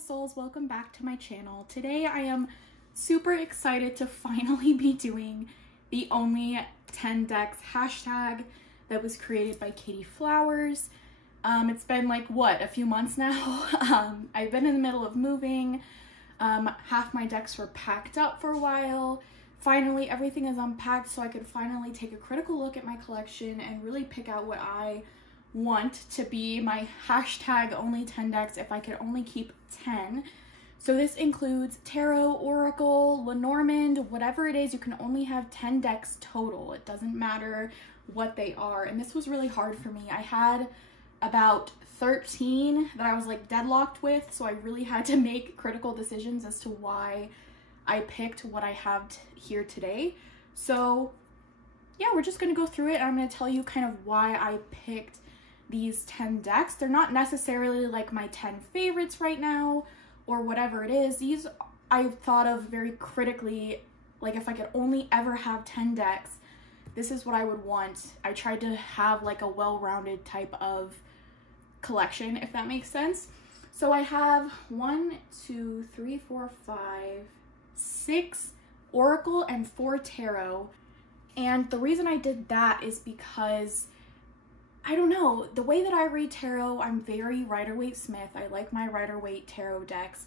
souls, welcome back to my channel. Today I am super excited to finally be doing the only 10 decks hashtag that was created by Katey Flowers. It's been like, what, a few months now? I've been in the middle of moving. Half my decks were packed up for a while. Finally, everything is unpacked so I could finally take a critical look at my collection and really pick out what I want to be my hashtag only 10 decks if I could only keep 10. So this includes tarot, oracle, Lenormand, whatever it is. You can only have 10 decks total. It doesn't matter what they are. And this was really hard for me. I had about 13 that I was like deadlocked with, so I really had to make critical decisions as to why I picked what I have here today. So yeah, we're just gonna go through it and I'm gonna tell you kind of why I picked these 10 decks. They're not necessarily like my 10 favorites right now or whatever it is. These I've thought of very critically, like if I could only ever have 10 decks, this is what I would want. I tried to have like a well-rounded type of collection, if that makes sense. So I have 6 oracle and 4 tarot. And the reason I did that is because I don't know, the way that I read tarot, I'm very Rider-Waite-Smith. I like my Rider-Waite tarot decks.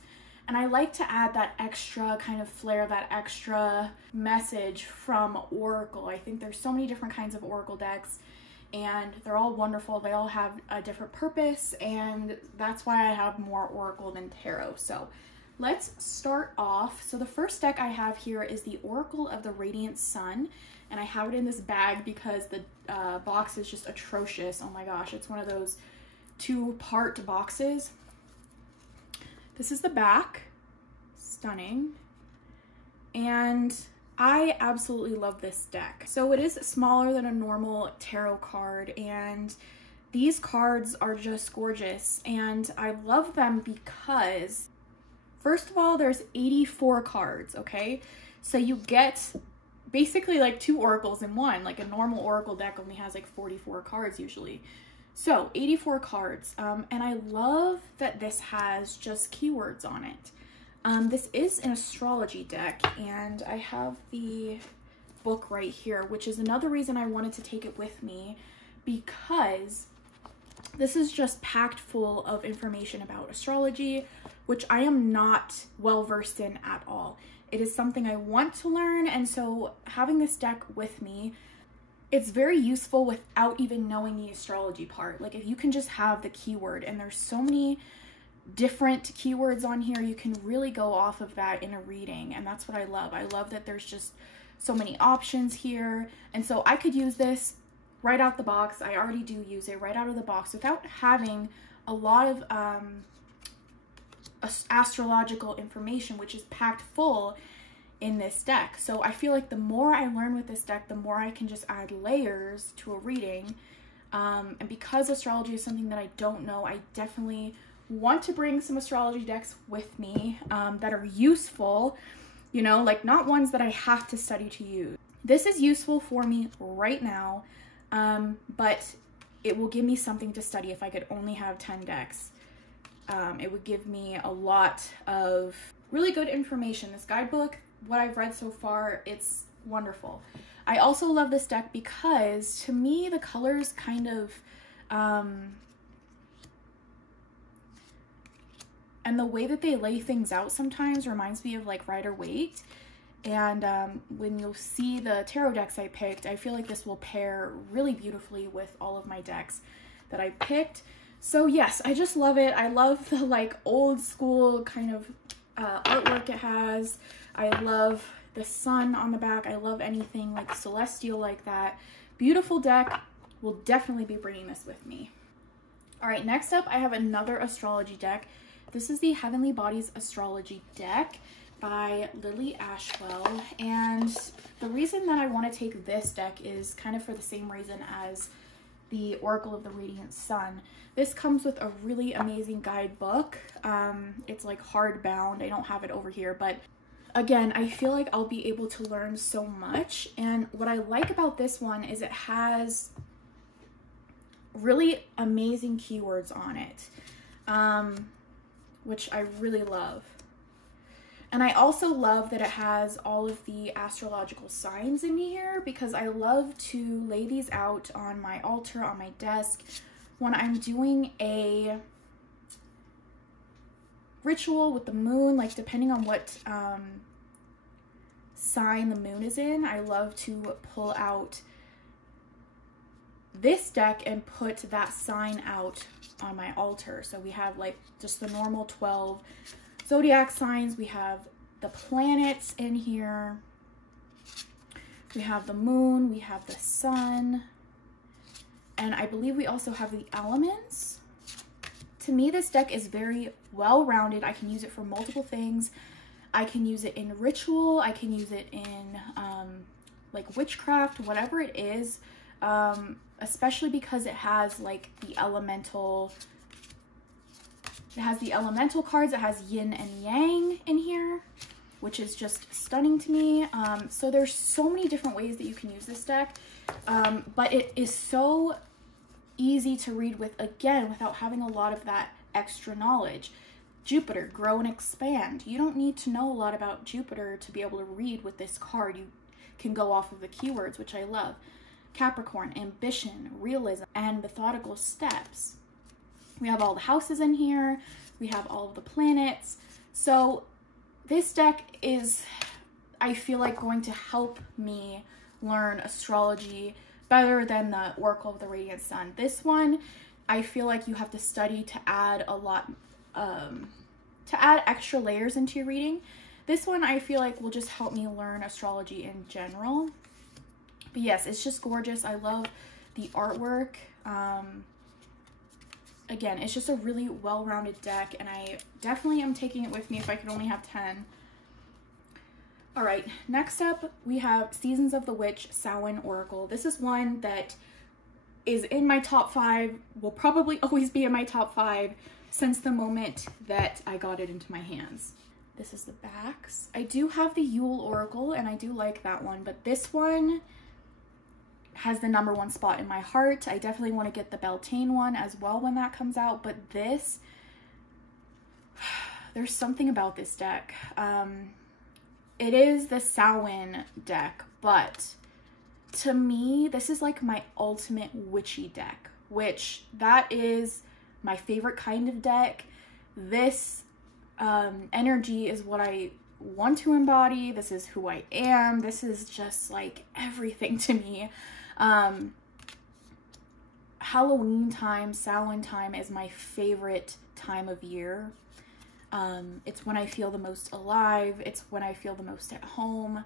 And I like to add that extra kind of flair, that extra message from oracle. I think there's so many different kinds of oracle decks and they're all wonderful. They all have a different purpose and that's why I have more oracle than tarot. So let's start off. So the first deck I have here is the Oracle of the Radiant Sun. And I have it in this bag because the box is just atrocious. Oh my gosh, it's one of those 2-part boxes. This is the back. Stunning. And I absolutely love this deck. So it is smaller than a normal tarot card and these cards are just gorgeous and I love them because first of all, there's 84 cards, okay? So you get basically like 2 oracles in one. Like a normal oracle deck only has like 44 cards usually. So 84 cards. And I love that this has just keywords on it. This is an astrology deck and I have the book right here, which is another reason I wanted to take it with me because this is just packed full of information about astrology, which I am not well versed in at all. It is something I want to learn, and so having this deck with me, it's very useful without even knowing the astrology part. Like if you can just have the keyword, and there's so many different keywords on here, you can really go off of that in a reading, and that's what I love. I love that there's just so many options here, and so I could use this right out the box. I already do use it right out of the box without having a lot of astrological information, which is packed full in this deck. So I feel like the more I learn with this deck, the more I can just add layers to a reading. And because astrology is something that I don't know, I definitely want to bring some astrology decks with me that are useful, you know, like not ones that I have to study to use. This is useful for me right now, but it will give me something to study if I could only have 10 decks. It would give me a lot of really good information. This guidebook, what I've read so far, it's wonderful. I also love this deck because to me the colors kind of and the way that they lay things out sometimes reminds me of like Rider-Waite. And when you'll see the tarot decks I picked, I feel like this will pair really beautifully with all of my decks that I picked. So yes, I just love it. I love the like old school kind of artwork it has. I love the sun on the back. I love anything like celestial like that. Beautiful deck. Will definitely be bringing this with me. All right, next up I have another astrology deck. This is the Heavenly Bodies Astrology deck by Lily Ashwell. And the reason that I want to take this deck is kind of for the same reason as the Oracle of the Radiant Sun. This comes with a really amazing guidebook. It's like hardbound. I don't have it over here, but again, I feel like I'll be able to learn so much. And what I like about this one is it has really amazing keywords on it. which I really love. And I also love that it has all of the astrological signs in here, because I love to lay these out on my altar, on my desk, when I'm doing a ritual with the moon, like depending on what sign the moon is in. I love to pull out this deck and put that sign out on my altar. So we have like just the normal 12 zodiac signs. We have the planets in here. We have the moon, we have the sun, and I believe we also have the elements. To me, this deck is very well-rounded. I can use it for multiple things. I can use it in ritual. I can use it in like witchcraft, whatever it is, especially because it has like the elemental. It has the elemental cards. It has yin and yang in here, which is just stunning to me. So there's so many different ways that you can use this deck, but it is so easy to read with, again, without having a lot of that extra knowledge. Jupiter, grow and expand. You don't need to know a lot about Jupiter to be able to read with this card. You can go off of the keywords, which I love. Capricorn, ambition, realism, and methodical steps. We have all the houses in here. We have all of the planets. So this deck is, I feel like, going to help me learn astrology better than the Oracle of the Radiant Sun. This one, I feel like you have to study to add a lot, to add extra layers into your reading. This one, I feel like, will just help me learn astrology in general. But yes, it's just gorgeous. I love the artwork. Again, it's just a really well-rounded deck, and I definitely am taking it with me if I could only have 10. All right, next up, we have Seasons of the Witch Samhain Oracle. This is one that is in my top 5, will probably always be in my top 5 since the moment that I got it into my hands. This is the backs. I do have the Yule Oracle, and I do like that one, but this one has the #1 spot in my heart. I definitely want to get the Beltane one as well when that comes out, but this, there's something about this deck. It is the Samhain deck, but to me, this is like my ultimate witchy deck, which that is my favorite kind of deck. This energy is what I want to embody. This is who I am. This is just like everything to me. Halloween time, Samhain time is my favorite time of year. It's when I feel the most alive. It's when I feel the most at home.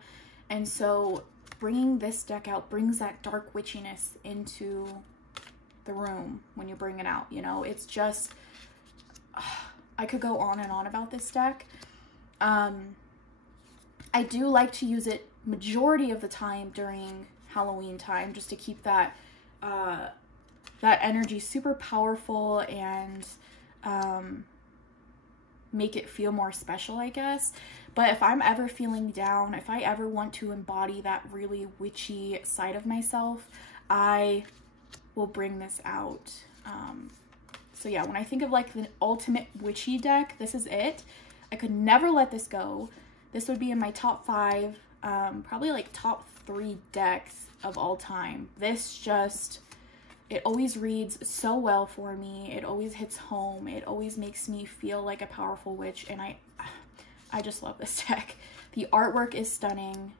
And so bringing this deck out brings that dark witchiness into the room when you bring it out, you know? It's just, I could go on and on about this deck. I do like to use it majority of the time during Halloween time, just to keep that that energy super powerful and make it feel more special, I guess. But if I'm ever feeling down, if I ever want to embody that really witchy side of myself, I will bring this out. So yeah, when I think of like the ultimate witchy deck, this is it. I could never let this go. This would be in my top 5, probably like top 3 decks of all time. This just, it always reads so well for me. It always hits home. It always makes me feel like a powerful witch, and I just love this deck. The artwork is stunning.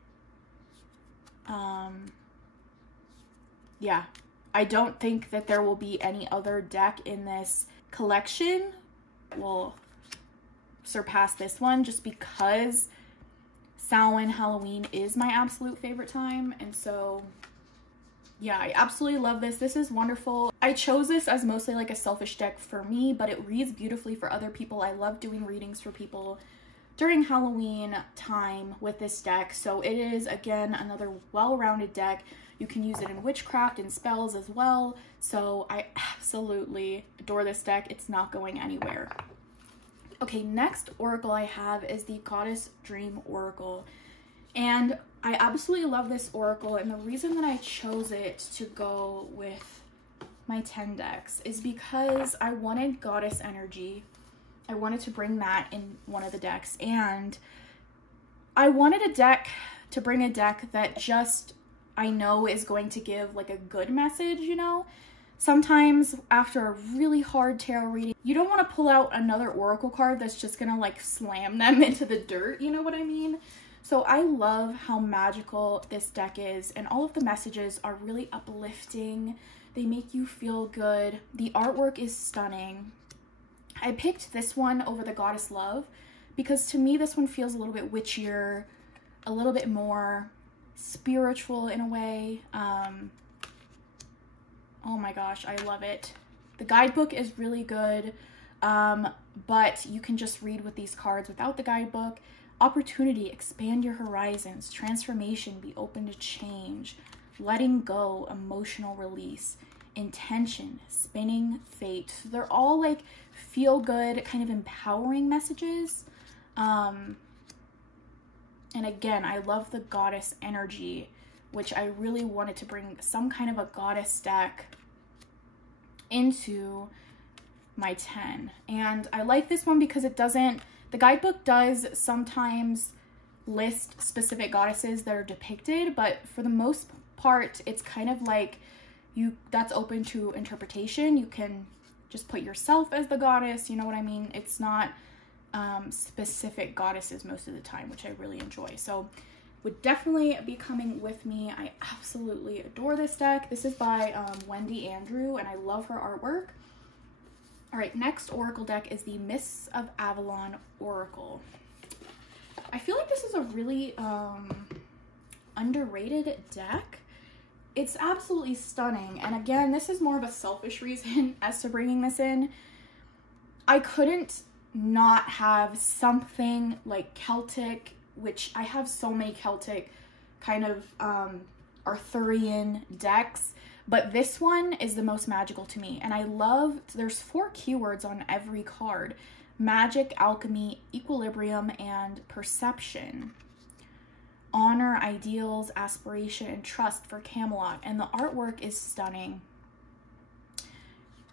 Yeah, I don't think that there will be any other deck in this collection that will surpass this one, just because Samhain Halloween is my absolute favorite time. And so yeah, I absolutely love this. This is wonderful. I chose this as mostly like a selfish deck for me, but it reads beautifully for other people. I love doing readings for people during Halloween time with this deck. So it is, again, another well-rounded deck. You can use it in witchcraft and spells as well. So I absolutely adore this deck. It's not going anywhere. Okay, next oracle I have is the Goddess Dream Oracle. And I absolutely love this oracle, and the reason that I chose it to go with my 10 decks is because I wanted goddess energy I wanted to bring that in one of the decks, and I wanted to bring a deck that just I know is going to give like a good message, you know? Sometimes after a really hard tarot reading, you don't want to pull out another oracle card that's just gonna like slam them into the dirt, you know what I mean? So I love how magical this deck is, and all of the messages are really uplifting. They make you feel good. The artwork is stunning. I picked this one over the Goddess Love because to me this one feels a little bit witchier, a little bit more spiritual in a way. Oh my gosh, I love it. The guidebook is really good, but you can just read with these cards without the guidebook. Opportunity, expand your horizons. Transformation, be open to change. Letting go, emotional release. Intention, spinning, fate. So they're all like feel good, kind of empowering messages. And again, I love the goddess energy, which I really wanted to bring some kind of a goddess deck into my 10. And I like this one because it doesn't, the guidebook does sometimes list specific goddesses that are depicted, but for the most part, it's kind of like that's open to interpretation. You can just put yourself as the goddess, you know what I mean? It's not specific goddesses most of the time, which I really enjoy. So would definitely be coming with me. I absolutely adore this deck. This is by Wendy Andrew, and I love her artwork. All right, next oracle deck is the Mists of Avalon Oracle. I feel like this is a really underrated deck. It's absolutely stunning. And again, this is more of a selfish reason as to bringing this in. I couldn't not have something like Celtic, which I have so many Celtic kind of Arthurian decks, but this one is the most magical to me. And I love, there's 4 keywords on every card: magic, alchemy, equilibrium, and perception. Honor, ideals, aspiration, and trust for Camelot. And the artwork is stunning.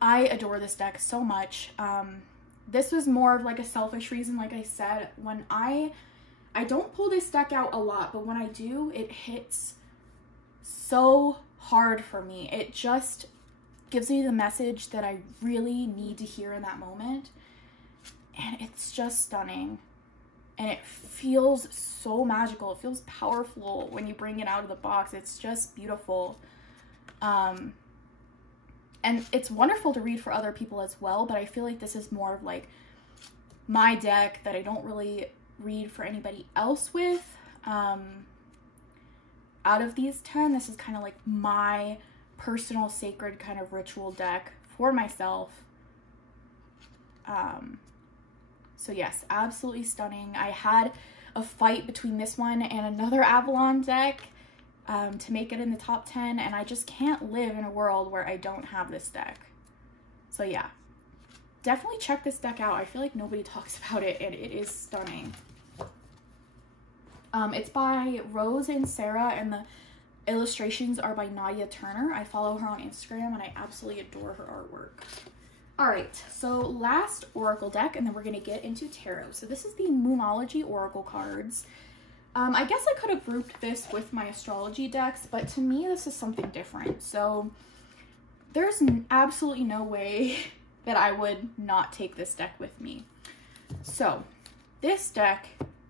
I adore this deck so much. This was more of like a selfish reason. Like I said, when I don't pull this deck out a lot, but when I do, it hits so hard for me. It just gives me the message that I really need to hear in that moment. And it's just stunning. And it feels so magical. It feels powerful when you bring it out of the box. It's just beautiful. And it's wonderful to read for other people as well, but I feel like this is more of like my deck that I don't really read for anybody else with. Out of these 10, this is kind of like my personal sacred kind of ritual deck for myself. So yes, absolutely stunning. I had a fight between this one and another Avalon deck to make it in the top 10, and I just can't live in a world where I don't have this deck. So yeah, definitely check this deck out. I feel like nobody talks about it, and it is stunning. It's by Rose and Sarah, and the illustrations are by Nadia Turner. I follow her on Instagram, and I absolutely adore her artwork. All right, so last oracle deck, and then we're going to get into tarot. So this is the Moonology oracle cards. I guess I could have grouped this with my astrology decks, but to me, this is something different. So there's absolutely no way that I would not take this deck with me. So this deck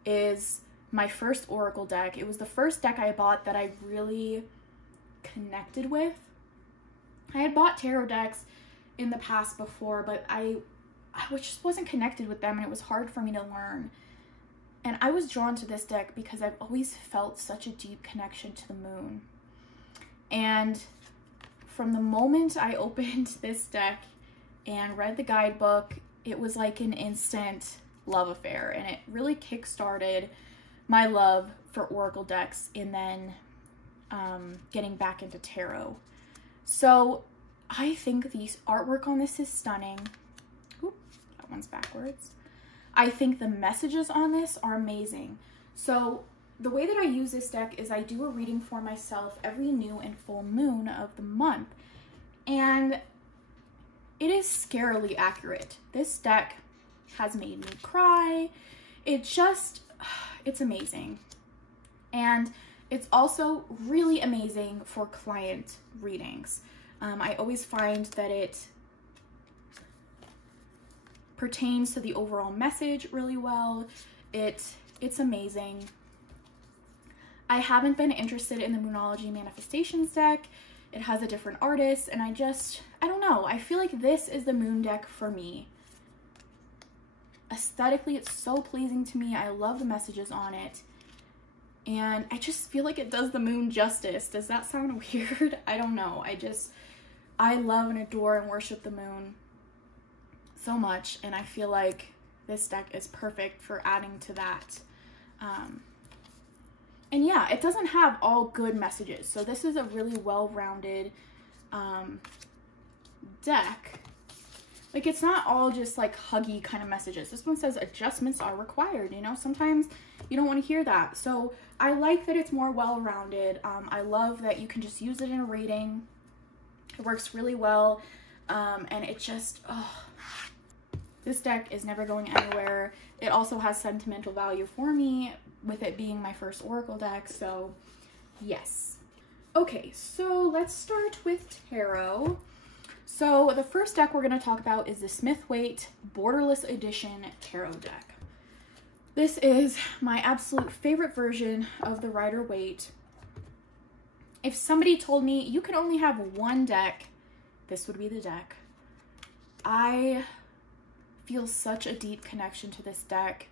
is my first oracle deck. It was the first deck I bought that I really connected with. I had bought tarot decks in the past before, but I just wasn't connected with them, and it was hard for me to learn. And I was drawn to this deck because I've always felt such a deep connection to the moon. And from the moment I opened this deck and read the guidebook, it was like an instant love affair, and it really kick-started my love for oracle decks, and then getting back into tarot. So I think the artwork on this is stunning. Oop, that one's backwards. I think the messages on this are amazing. So the way that I use this deck is I do a reading for myself every new and full moon of the month. And it is scarily accurate. This deck has made me cry. It's amazing. And it's also really amazing for client readings. I always find that it pertains to the overall message really well. It's amazing. I haven't been interested in the Moonology Manifestations deck. It has a different artist, and I don't know. I feel like this is the moon deck for me. Aesthetically, it's so pleasing to me. I love the messages on it. And I just feel like it does the moon justice. Does that sound weird? I don't know. I love and adore and worship the moon so much. And I feel like this deck is perfect for adding to that. And yeah, it doesn't have all good messages. So this is a really well-rounded deck. Like, it's not all just like huggy kind of messages. This one says adjustments are required. You know, sometimes you don't want to hear that. So I like that it's more well-rounded. I love that you can just use it in a reading. It works really well. And it just, this deck is never going anywhere. It also has sentimental value for me with it being my first Oracle deck. So yes. Okay, so let's start with tarot. So the first deck we're going to talk about is the Smith-Waite Borderless Edition Tarot deck. This is my absolute favorite version of the Rider-Waite. If somebody told me you could only have one deck, this would be the deck. I feel such a deep connection to this deck.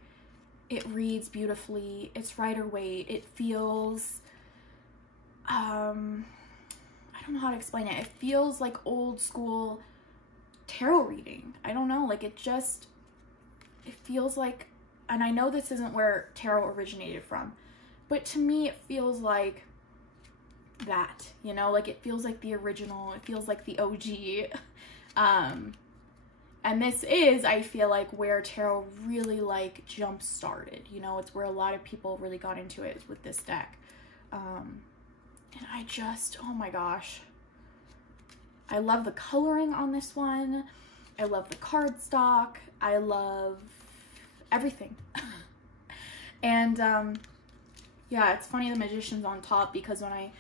It reads beautifully. It's Rider-Waite. It feels, I don't know how to explain it. It feels like old school tarot reading. I don't know, like it feels like, and I know this isn't where tarot originated from, but to me it feels like that, you know, like it feels like the original, it feels like the OG. And this is, I feel like, where tarot really like jump started, you know, it's where a lot of people really got into it with this deck. And I just, oh my gosh, I love the coloring on this one. I love the cardstock. I love everything. And yeah, it's funny the Magician's on top, because when I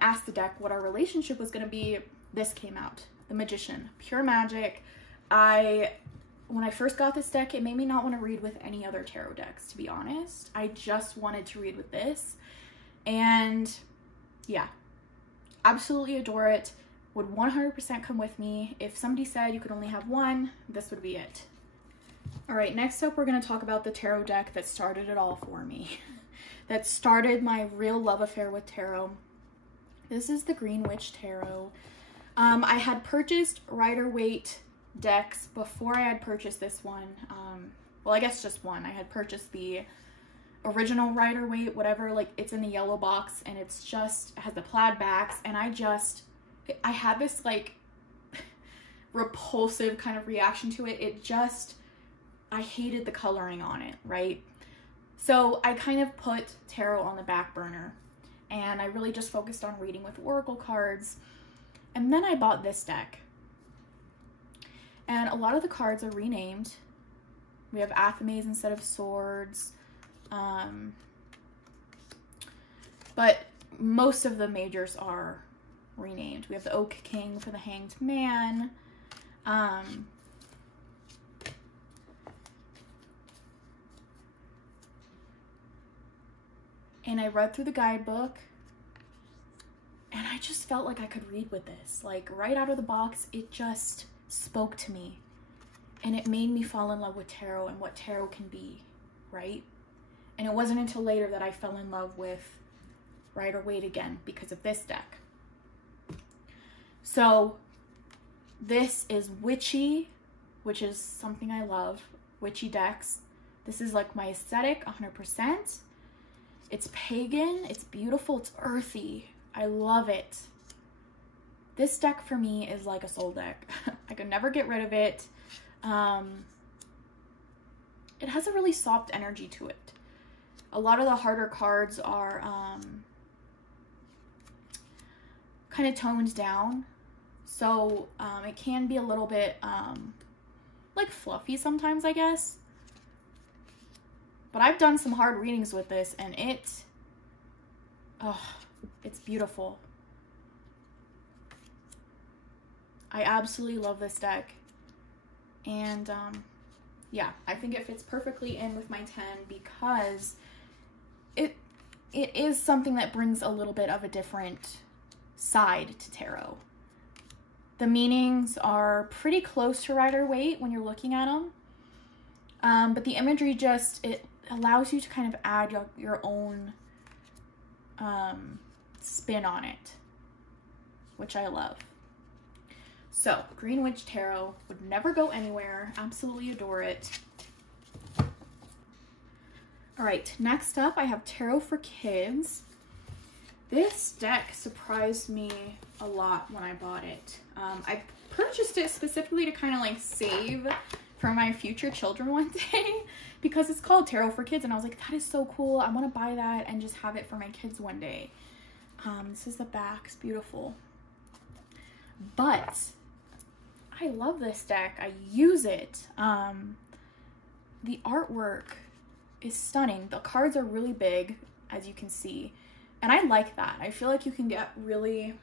asked the deck what our relationship was going to be, this came out. The Magician, pure magic. When I first got this deck, it made me not want to read with any other tarot decks, to be honest. I just wanted to read with this. And yeah, absolutely adore it. Would 100% come with me. If somebody said you could only have one, this would be it. All right, next up, we're going to talk about the tarot deck that started it all for me. That started my real love affair with tarot. This is the Green Witch Tarot. I had purchased Rider-Waite decks before I had purchased this one. Well, I guess just one. I had purchased the original Rider-Waite, whatever, like it's in the yellow box, and it's just, it has the plaid backs, and I had this like repulsive kind of reaction to it. I hated the coloring on it, right? So I kind of put tarot on the back burner, and I really just focused on reading with oracle cards. And then I bought this deck, and a lot of the cards are renamed. We have Athames instead of swords, but most of the majors are renamed. We have the Oak King for the Hanged Man. And I read through the guidebook, and I just felt like I could read with this. Like, right out of the box, it just spoke to me. And it made me fall in love with tarot and what tarot can be, right? And it wasn't until later that I fell in love with Rider-Waite again because of this deck. So this is witchy, which is something I love, witchy decks. This is like my aesthetic, 100%. It's pagan, it's beautiful, it's earthy. I love it. This deck for me is like a soul deck. I could never get rid of it. It has a really soft energy to it. A lot of the harder cards are kind of toned down. So it can be a little bit like fluffy sometimes, I guess. But I've done some hard readings with this, and it's beautiful. I absolutely love this deck. And yeah, I think it fits perfectly in with my 10 because it is something that brings a little bit of a different side to tarot. The meanings are pretty close to Rider-Waite when you're looking at them. But the imagery it allows you to kind of add your own spin on it, which I love. So, Green Witch Tarot would never go anywhere. Absolutely adore it. All right, next up I have Tarot for Kids. This deck surprised me a lot when I bought it. I purchased it specifically to kind of like save for my future children one day because it's called Tarot for Kids, and I was like, that is so cool. I want to buy that and just have it for my kids one day. This is the back. It's beautiful. But I love this deck. I use it. The artwork is stunning. The cards are really big, as you can see. And I like that. I feel like you can get really,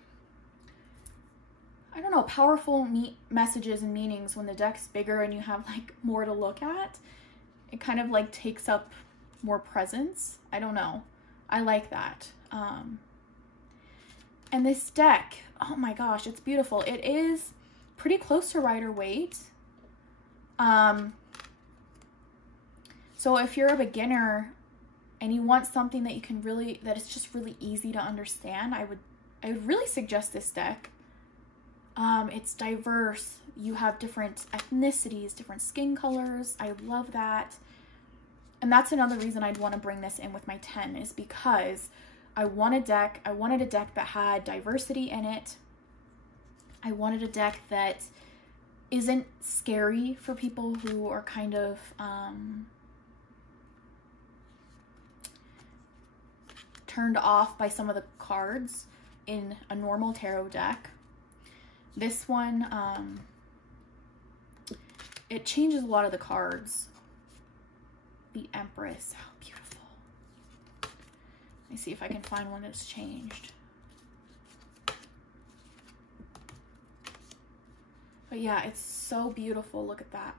I don't know, powerful messages and meanings when the deck's bigger and you have like more to look at. It kind of like takes up more presence. I don't know. I like that. And this deck, oh my gosh, it's beautiful. It is pretty close to Rider-Waite. So if you're a beginner and you want something that you can really, that is just really easy to understand, I would really suggest this deck. It's diverse. You have different ethnicities, different skin colors. I love that. And that's another reason I'd want to bring this in with my 10 is because I wanted a deck that had diversity in it. I wanted a deck that isn't scary for people who are kind of turned off by some of the cards in a normal tarot deck. This one, it changes a lot of the cards. The Empress, how beautiful. Let me see if I can find one that's changed. But yeah, it's so beautiful. Look at that.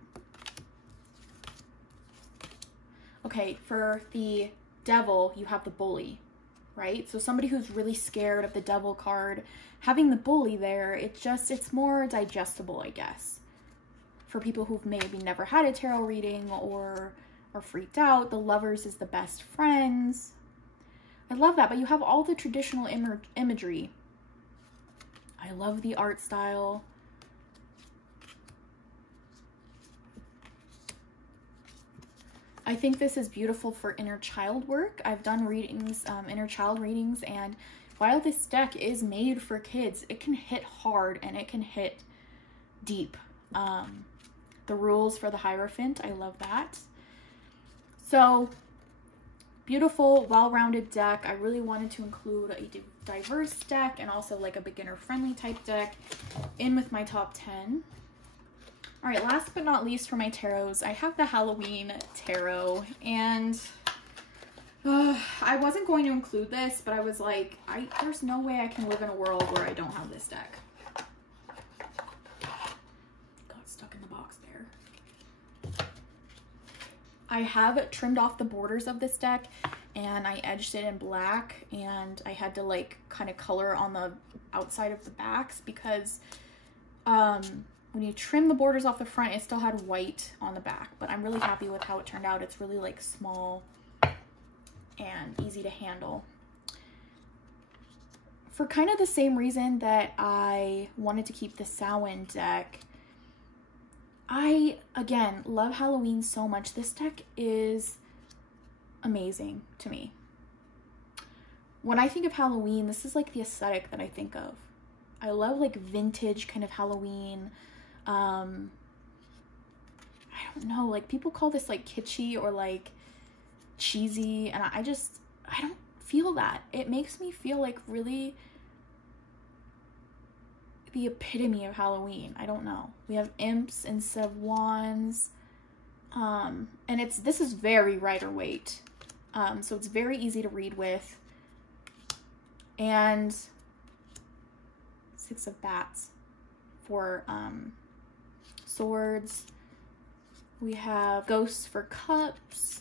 Okay, for the Devil, you have the Bully, right? So somebody who's really scared of the Devil card, having the Bully there, it's more digestible, I guess. For people who've maybe never had a tarot reading or are freaked out, the Lovers is the best friends. I love that, but you have all the traditional imagery. I love the art style. I think this is beautiful for inner child work. I've done readings, inner child readings, and while this deck is made for kids, it can hit hard and it can hit deep. The rules for the Hierophant, I love that. So, beautiful, well-rounded deck. I really wanted to include a diverse deck and also like a beginner-friendly type deck in with my top 10. All right, last but not least for my tarots, I have the Halloween tarot, and I wasn't going to include this, but I was like, there's no way I can live in a world where I don't have this deck. Got stuck in the box there. I have trimmed off the borders of this deck, and I edged it in black, and I had to like kind of color on the outside of the backs because when you trim the borders off the front, it still had white on the back, but I'm really happy with how it turned out. It's really like small and easy to handle. For kind of the same reason that I wanted to keep the Samhain deck, I, again, love Halloween so much. This deck is amazing to me. When I think of Halloween, this is like the aesthetic that I think of. I love like vintage kind of Halloween. I don't know, like people call this like kitschy or like cheesy, and I don't feel that. It makes me feel like really, the epitome of Halloween. I don't know. We have imps instead of wands. And this is very Rider Waite. So it's very easy to read with. And 6 of bats for swords. We have ghosts for cups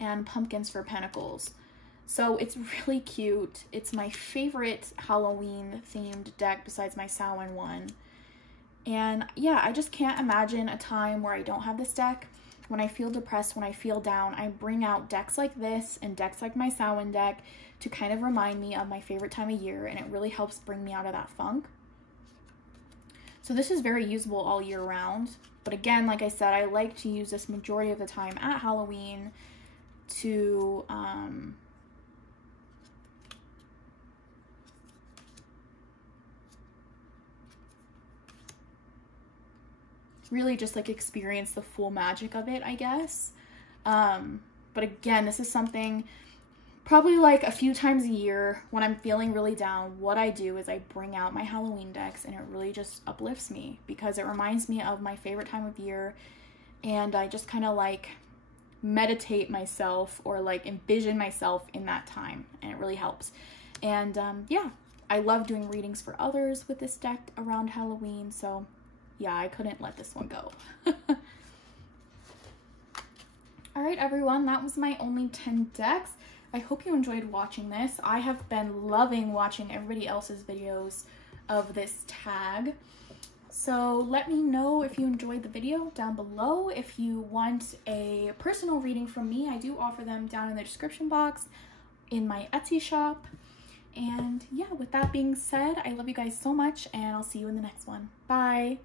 and pumpkins for pentacles. So it's really cute. It's my favorite Halloween themed deck besides my Samhain one. And yeah, I just can't imagine a time where I don't have this deck. When I feel depressed, when I feel down, I bring out decks like this and decks like my Samhain deck to kind of remind me of my favorite time of year, and it really helps bring me out of that funk. So this is very usable all year round. But again, like I said, I like to use this majority of the time at Halloween to really just like experience the full magic of it, I guess. But again, this is something probably like a few times a year when I'm feeling really down. What I do is I bring out my Halloween decks, and it really just uplifts me because it reminds me of my favorite time of year, and I just kind of like meditate myself or like envision myself in that time, and it really helps. And yeah, I love doing readings for others with this deck around Halloween, so yeah, I couldn't let this one go. All right, everyone, that was my only 10 decks. I hope you enjoyed watching this. I have been loving watching everybody else's videos of this tag. So let me know if you enjoyed the video down below. If you want a personal reading from me, I do offer them down in the description box in my Etsy shop. And yeah, with that being said, I love you guys so much, and I'll see you in the next one. Bye.